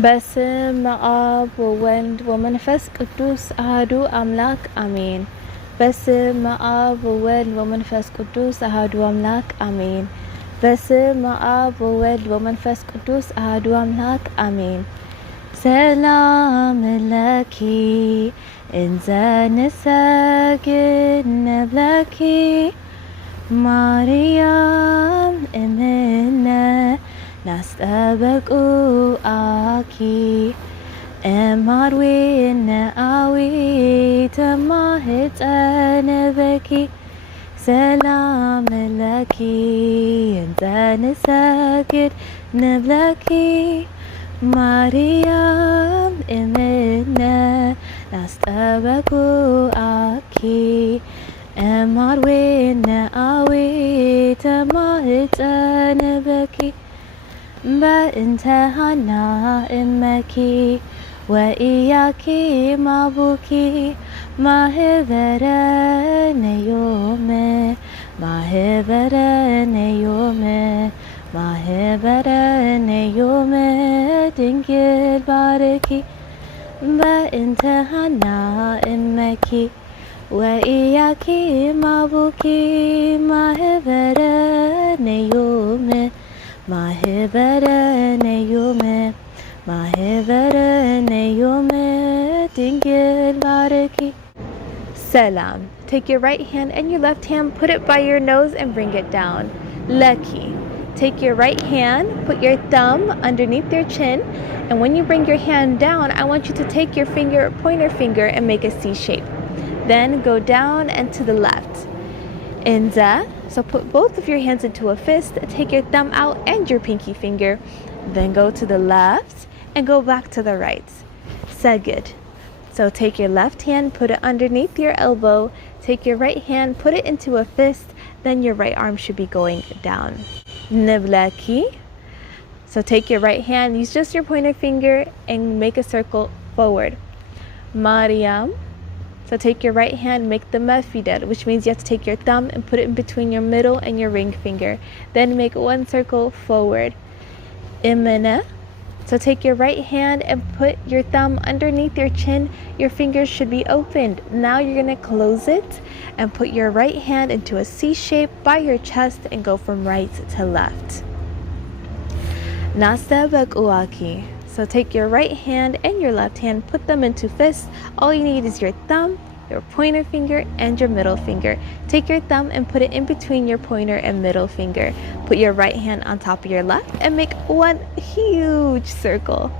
በስመ አብ ወወልድ ወመንፈስ ቅዱስ አሐዱ አምላክ አሜን። በስመ አብ ወወልድ ወመንፈስ ቅዱስ አሐዱ አምላክ አሜን። በስመ አብ ወወልድ ወመንፈስ ቅዱስ አሐዱ አምላክ አሜን። ሰላም ለኪ እንዘ ንሰግድ ንብለኪ ማርያም እምነ ናስተበቊዓኪ እማርዌ ነአዊ ተማህፀነ በኪ ሰላም ለኪ እንዘ ንሰግድ ንብለኪ ማርያም እምነ ናስተበቊዓኪ እማርዌ ነአዊ ተማህፀነ በኪ በእንተ ሀና እመኪ ወኢያቄም አቡኪ ማህበረነ ዮም ማህበረነ ዮም ማህበረነ ዮም ድንግል ባርኪ በእንተ ሀና እመኪ ወኢያቄም አቡኪ ማህበረነ ዮም ማህበረነ ዮም ማህበረነ ዮም ድንግል ባርኪ Selam. Take your right hand and your left hand, put it by your nose and bring it down. Leki. Take your right hand, put your thumb underneath your chin, and when you bring your hand down, I want you to take your pointer finger and make a C shape. Then go down and to the left. Inze. So put both of your hands into a fist, take your thumb out and your pinky finger, then go to the left and go back to the right. Nisegid. So take your left hand, put it underneath your elbow, take your right hand, put it into a fist, then your right arm should be going down. Nebleki. So take your right hand, use just your pointer finger and make a circle forward. Mariam. So take your right hand, make the mefidel, which means you have to take your thumb and put it in between your middle and your ring finger. Then make one circle forward. Emene. So take your right hand and put your thumb underneath your chin. Your fingers should be opened. Now you're going to close it and put your right hand into a C shape by your chest and go from right to left. Nastebekuaki. So take your right hand and your left hand, put them into fists. All you need is your thumb, your pointer finger, and your middle finger. Take your thumb and put it in between your pointer and middle finger. Put your right hand on top of your left and make one huge circle.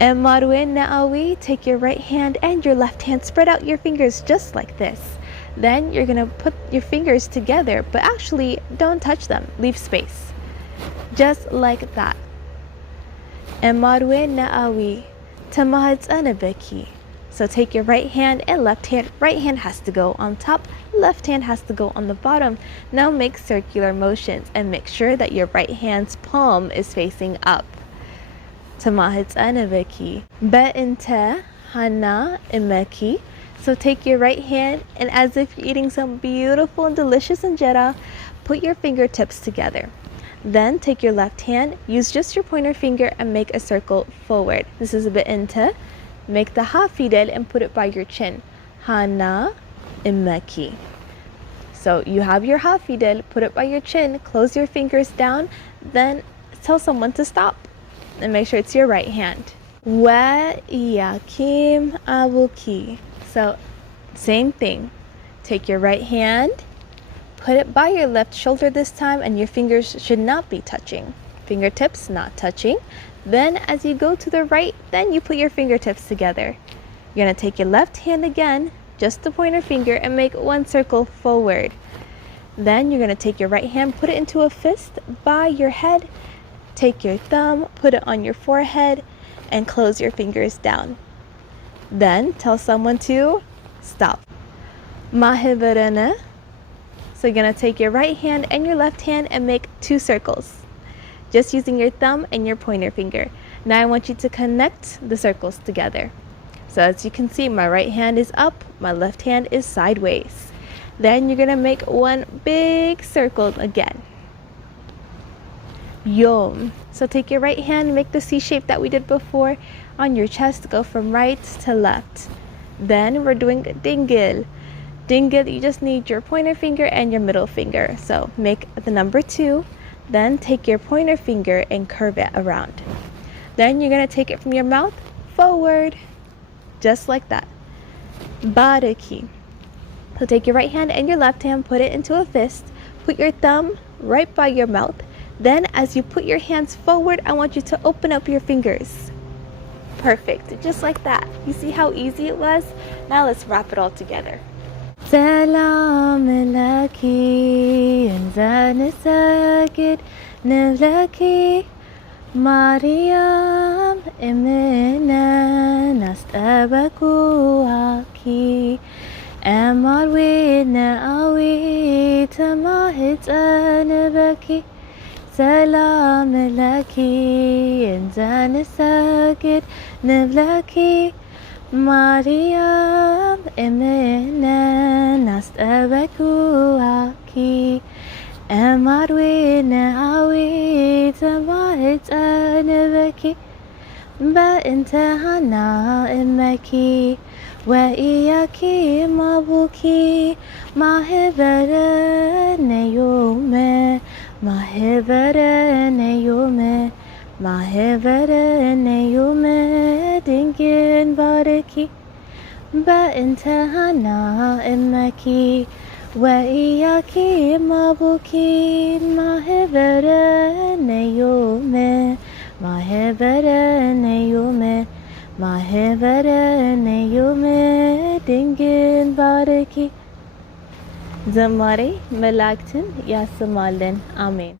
Emarwie Neawi, take your right hand and your left hand, spread out your fingers just like this. Then you're going to put your fingers together, but actually don't touch them, leave space. Just like that. Emarwie Neawi, Temahatsen Biki. So take your right hand and left hand. Right hand has to go on top, left hand has to go on the bottom. Now make circular motions and make sure that your right hand's palm is facing up. Temahatsen Biki. Beinte Hana Emiki. So take your right hand and as if you're eating some beautiful and delicious injera, put your fingertips together. Then take your left hand, use just your pointer finger and make a circle forward. This is Beinte. Make the ha fidel and put it by your chin. Hana Emiki. So you have your ha fidel, put it by your chin, close your fingers down, then tell someone to stop. And make sure it's your right hand. WeEyakem Abuki. So same thing. Take your right hand, put it by your left shoulder this time, and your fingers should not be touching. Fingertips not touching. Then as you go to the right, then you put your fingertips together. You're going to take your left hand again, just the pointer finger, and make one circle forward. Then you're going to take your right hand, put it into a fist by your head, take your thumb, put it on your forehead, and close your fingers down. Then tell someone to stop. Mahberene. So you're going to take your right hand and your left hand and make two circles, just using your thumb and your pointer finger. Now I want you to connect the circles together. So as you can see, my right hand is up, my left hand is sideways. Then you're going to make one big circle again. Yom. So take your right hand, make the C shape that we did before on your chest. Go from right to left. Then we're doing Dingil. Dingil, you just need your pointer finger and your middle finger. So make the number 2. Then take your pointer finger and curve it around. Then you're going to take it from your mouth forward. Just like that. Bariki. So take your right hand and your left hand, put it into a fist. Put your thumb right by your mouth. Then as you put your hands forward, I want you to open up your fingers. Perfect. Just like that. You see how easy it was? Now let's wrap it all together. Selam Leki, Inze Nisegid, Nebleki, Mariam, Emene, Nastebekuaki, Emarwie, Neawi, Temahatsen, Biki. Selam Leki, Inze Nisegid, Nebleki, Mariam, Emene, Nastebekuaki, Emarwie, Neawi, Temahatsen, Biki, Beinte Emiki, WeEyakem, Abuki, Mahberene, Mahberene, Mahberene, Dingil, Bariki, Beinte Emiki, WeEyakem, Abuki, Mahberene, Mahberene, Mahberene, Dingil, Bariki. ዝማሬ መላእክትን ያሰማልን። አሜን።